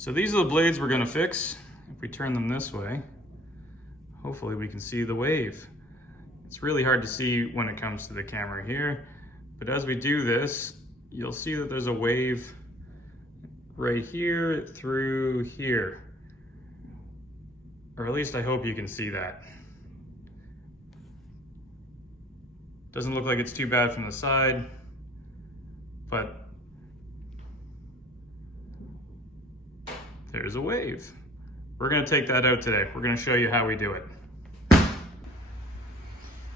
So these are the blades we're gonna fix. If we turn them this way, hopefully we can see the wave. It's really hard to see when it comes to the camera here, but as we do this, you'll see that there's a wave right here through here. Or at least I hope you can see that. Doesn't look like it's too bad from the side, but there's a wave. We're gonna take that out today. We're gonna show you how we do it.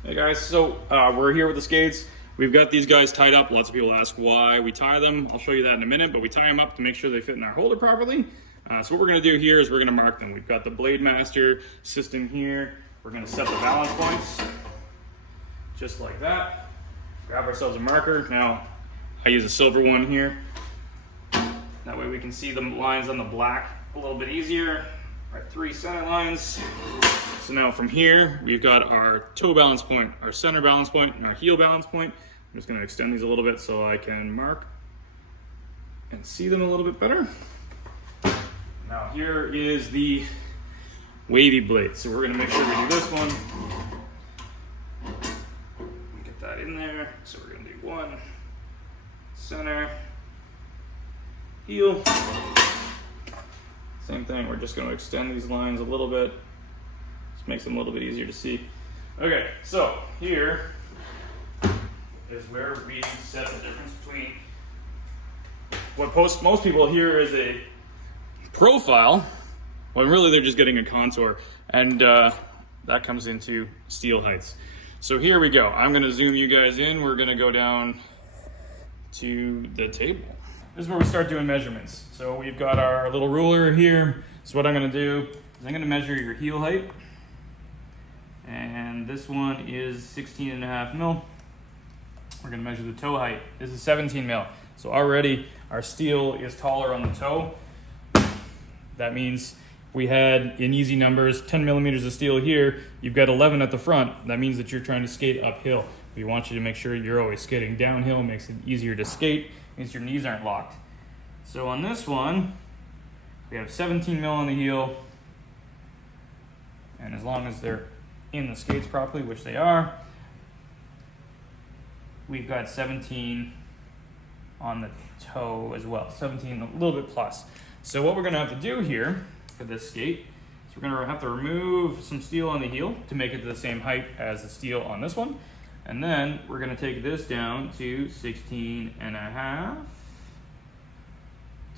Hey guys, so we're here with the skates. We've got these guys tied up. Lots of people ask why we tie them. I'll show you that in a minute, but we tie them up to make sure they fit in our holder properly. So what we're gonna do here is we're gonna mark them. We've got the Blade Master system here. We're gonna set the balance points, just like that. Grab ourselves a marker. Now, I use a silver one here. That way we can see the lines on the black a little bit easier. Our 3 center lines. So now from here, we've got our toe balance point, our center balance point, and our heel balance point. I'm just gonna extend these a little bit so I can mark and see them a little bit better. Now here is the wavy blade. So we're gonna make sure we do this one. Get that in there. So we're gonna do 1, center, heel. Same thing, we're just gonna extend these lines a little bit. Just makes them a little bit easier to see. Okay, so here is where we set the difference between what most people hear is a profile, when really they're just getting a contour, and that comes into steel heights. So here we go. I'm gonna zoom you guys in. We're gonna go down to the table. This is where we start doing measurements. So we've got our little ruler here. So what I'm gonna do is I'm gonna measure your heel height. And this one is 16.5 mil. We're gonna measure the toe height. This is 17 mil. So already our steel is taller on the toe. That means if we had, in easy numbers, 10 millimeters of steel here, you've got 11 at the front. That means that you're trying to skate uphill. We want you to make sure you're always skating downhill. Makes it easier to skate, means your knees aren't locked. So on this one, we have 17 mil on the heel. And as long as they're in the skates properly, which they are, we've got 17 on the toe as well. 17, a little bit plus. So what we're gonna have to do here for this skate is we're gonna have to remove some steel on the heel to make it to the same height as the steel on this one. And then we're gonna take this down to 16.5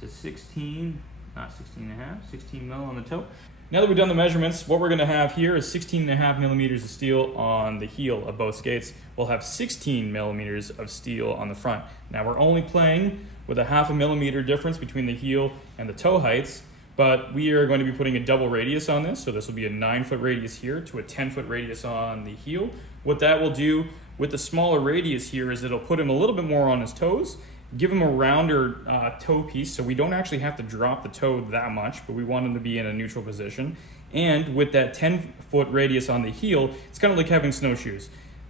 to 16, not 16.5, 16 mil on the toe. Now that we've done the measurements, what we're gonna have here is 16.5 millimeters of steel on the heel of both skates. We'll have 16 millimeters of steel on the front. Now we're only playing with a 0.5 millimeter difference between the heel and the toe heights, but we are going to be putting a double radius on this. So this will be a 9-foot radius here to a 10-foot radius on the heel. What that will do with the smaller radius here is it'll put him a little bit more on his toes, give him a rounder toe piece, so we don't actually have to drop the toe that much, but we want him to be in a neutral position. And with that 10-foot radius on the heel, it's kind of like having snowshoes.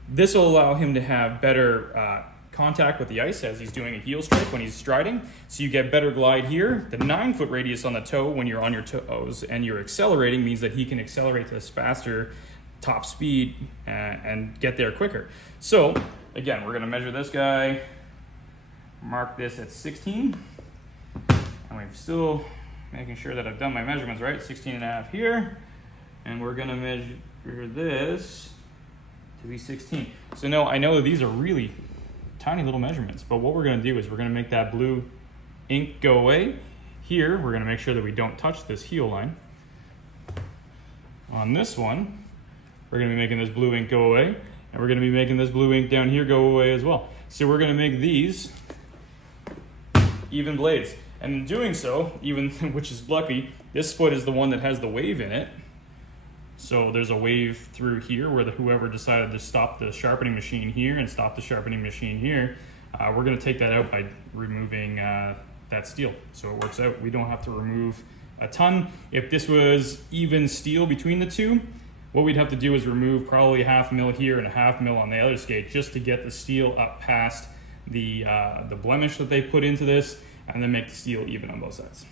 This will allow him to have better contact with the ice as he's doing a heel strike when he's striding, so you get better glide here. The 9-foot radius on the toe when you're on your toes and you're accelerating means that he can accelerate to this faster top speed and get there quicker. So again, we're gonna measure this guy, mark this at 16, and we're still making sure that I've done my measurements right. 16.5 here, and we're gonna measure this to be 16. So now I know these are really tiny little measurements, but what we're gonna do is we're gonna make that blue ink go away. Here, we're gonna make sure that we don't touch this heel line. On this one, we're gonna be making this blue ink go away, and we're gonna be making this blue ink down here go away as well. So we're gonna make these even blades. And in doing so, even, which is lucky, this foot is the one that has the wave in it. So there's a wave through here where whoever decided to stop the sharpening machine here and stop the sharpening machine here, we're gonna take that out by removing that steel. So it works out. We don't have to remove a ton. If this was even steel between the two, what we'd have to do is remove probably 0.5 mil here and 0.5 mil on the other skate just to get the steel up past the blemish that they put into this, and then make the steel even on both sides.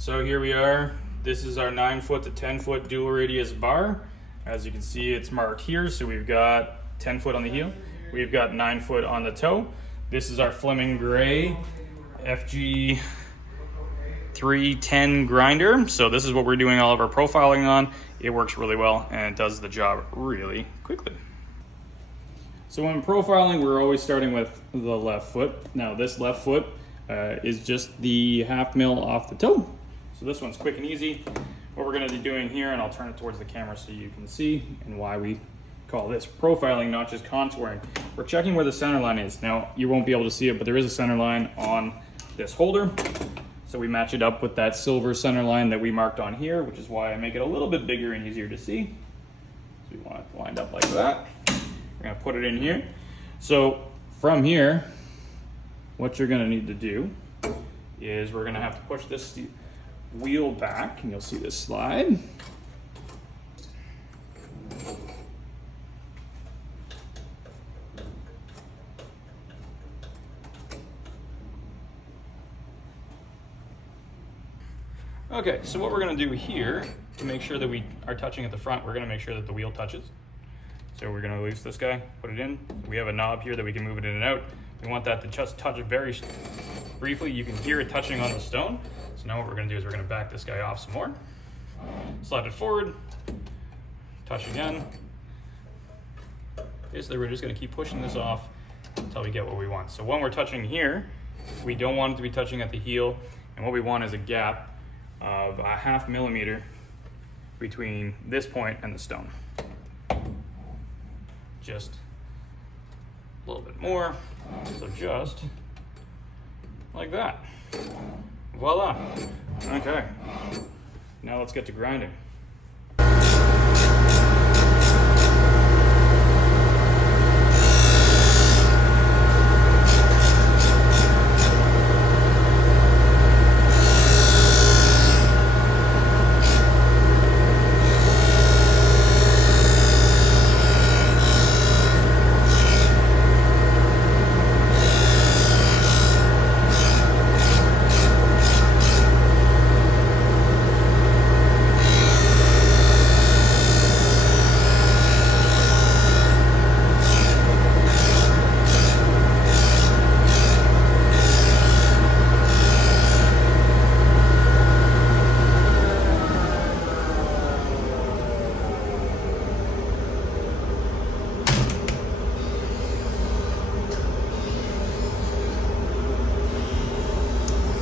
So here we are. This is our 9 foot to 10 foot dual radius bar. As you can see, it's marked here. So we've got 10 foot on the heel. We've got 9 foot on the toe. This is our Fleming Gray FG 310 grinder. So this is what we're doing all of our profiling on. It works really well and it does the job really quickly. So when profiling, we're always starting with the left foot. Now this left foot is just the 1/2 mil off the toe. So this one's quick and easy. What we're gonna be doing here, and I'll turn it towards the camera so you can see, and why we call this profiling, not just contouring. We're checking where the center line is. Now, you won't be able to see it, but there is a center line on this holder. So we match it up with that silver center line that we marked on here, which is why I make it a little bit bigger and easier to see. So we want it lined up like that. We're gonna put it in here. So from here, what you're gonna need to do is we're gonna have to push this wheel back, and you'll see this slide. Okay, so what we're gonna do here to make sure that we are touching at the front, we're gonna make sure that the wheel touches. So we're gonna release this guy, put it in. We have a knob here that we can move it in and out. We want that to just touch very briefly. You can hear it touching on the stone. So now what we're gonna do is we're gonna back this guy off some more. Slide it forward, touch again. Basically, we're just gonna keep pushing this off until we get what we want. So when we're touching here, we don't want it to be touching at the heel. And what we want is a gap of a 1/2 millimeter between this point and the stone. Just a little bit more, so just like that. Voila. Okay, now let's get to grinding.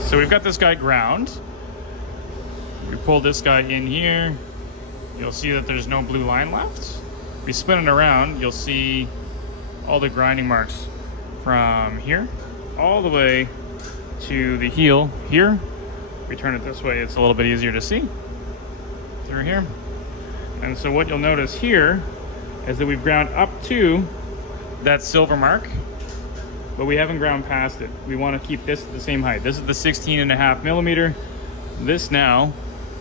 So we've got this guy ground. We pull this guy in here. You'll see that there's no blue line left. We spin it around, you'll see all the grinding marks from here all the way to the heel here. We turn it this way, it's a little bit easier to see through here. And so what you'll notice here is that we've ground up to that silver mark, but we haven't ground past it. We want to keep this at the same height. This is the 16.5 millimeter. This now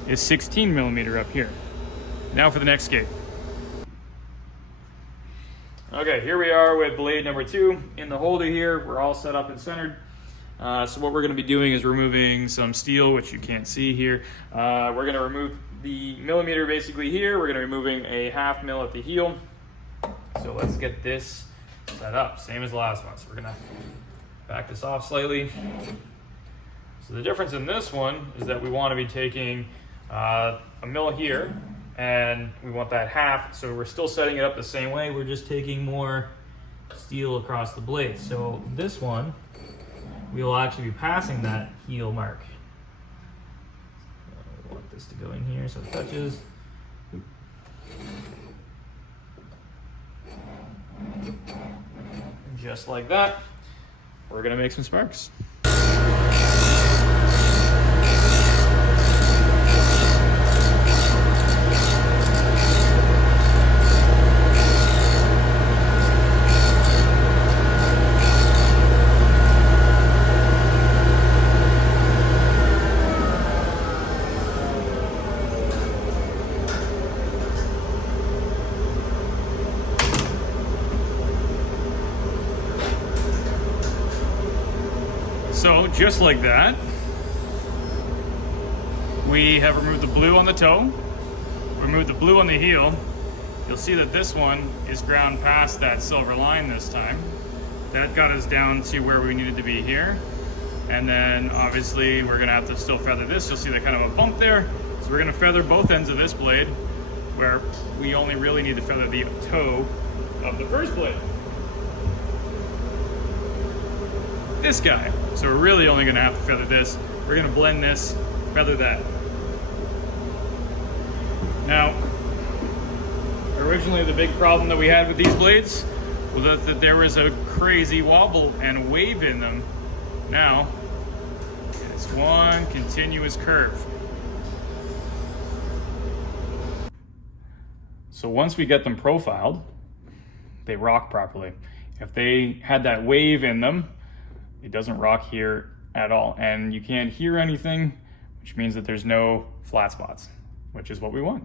is 16 millimeter up here. Now for the next skate. Okay, here we are with blade number 2 in the holder here. We're all set up and centered. So what we're going to be doing is removing some steel, which you can't see here. We're going to remove the millimeter basically here. We're going to be removing a 1/2 mil at the heel. So let's get this set up, same as the last one. So we're gonna back this off slightly. So the difference in this one is that we want to be taking a mil here, and we want that 1/2. So we're still setting it up the same way. We're just taking more steel across the blade. So this one, we will actually be passing that heel mark. So I want this to go in here so it touches. Just like that, we're gonna make some sparks. So just like that, We have removed the blue on the toe, removed the blue on the heel. You'll see that this one is ground past that silver line this time. That got us down to where we needed to be here. And then obviously we're gonna have to still feather this. You'll see that kind of a bump there. So we're gonna feather both ends of this blade, where we only really need to feather the toe of the first blade. This guy. So we're really only gonna have to feather this. We're gonna blend this, feather that. Now, originally the big problem that we had with these blades was that there was a crazy wobble and wave in them. Now, it's one continuous curve. So once we get them profiled, they rock properly. If they had that wave in them, it doesn't rock here at all. And you can't hear anything, which means that there's no flat spots, which is what we want.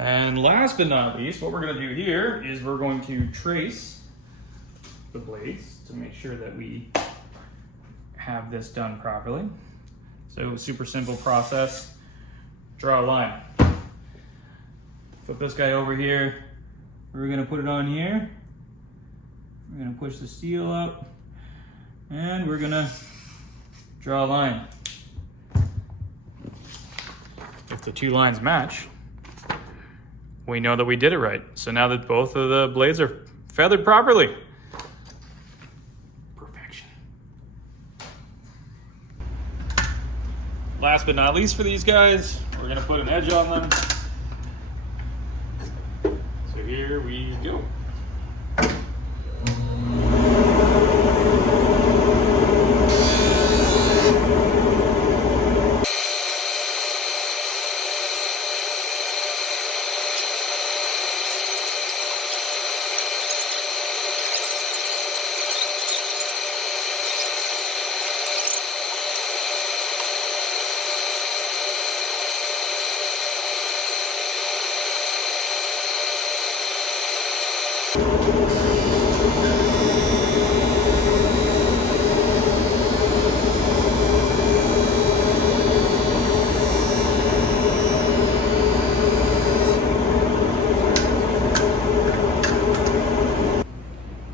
And last but not least, what we're going to do here is we're going to trace the blades to make sure that we have this done properly. So super simple process. Draw a line. Flip this guy over here. We're going to put it on here. We're going to push the steel up and we're going to draw a line. If the two lines match, we know that we did it right. So now that both of the blades are feathered properly. Perfection. Last but not least for these guys, we're gonna put an edge on them. So here we go.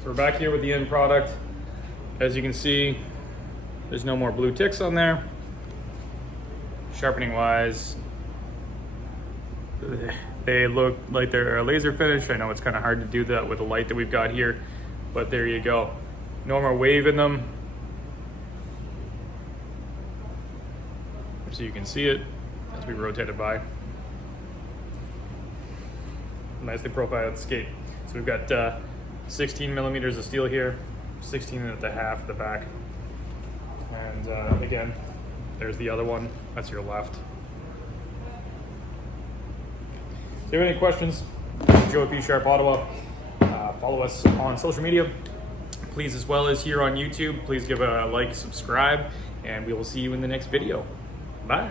We're back here with the end product. As you can see, there's no more blue ticks on there. Sharpening wise, they look like they're a laser finish. I know it's kind of hard to do that with the light that we've got here, but there you go. No more wave in them. So you can see it as we rotate it by. Nicely profiled skate. So we've got 16 millimeters of steel here, 16 at the half at the back. And again, there's the other one, that's your left. If you have any questions, Joe P. Sharp Ottawa. Follow us on social media, please, as well as here on YouTube. Please give a like, subscribe, and we will see you in the next video. Bye.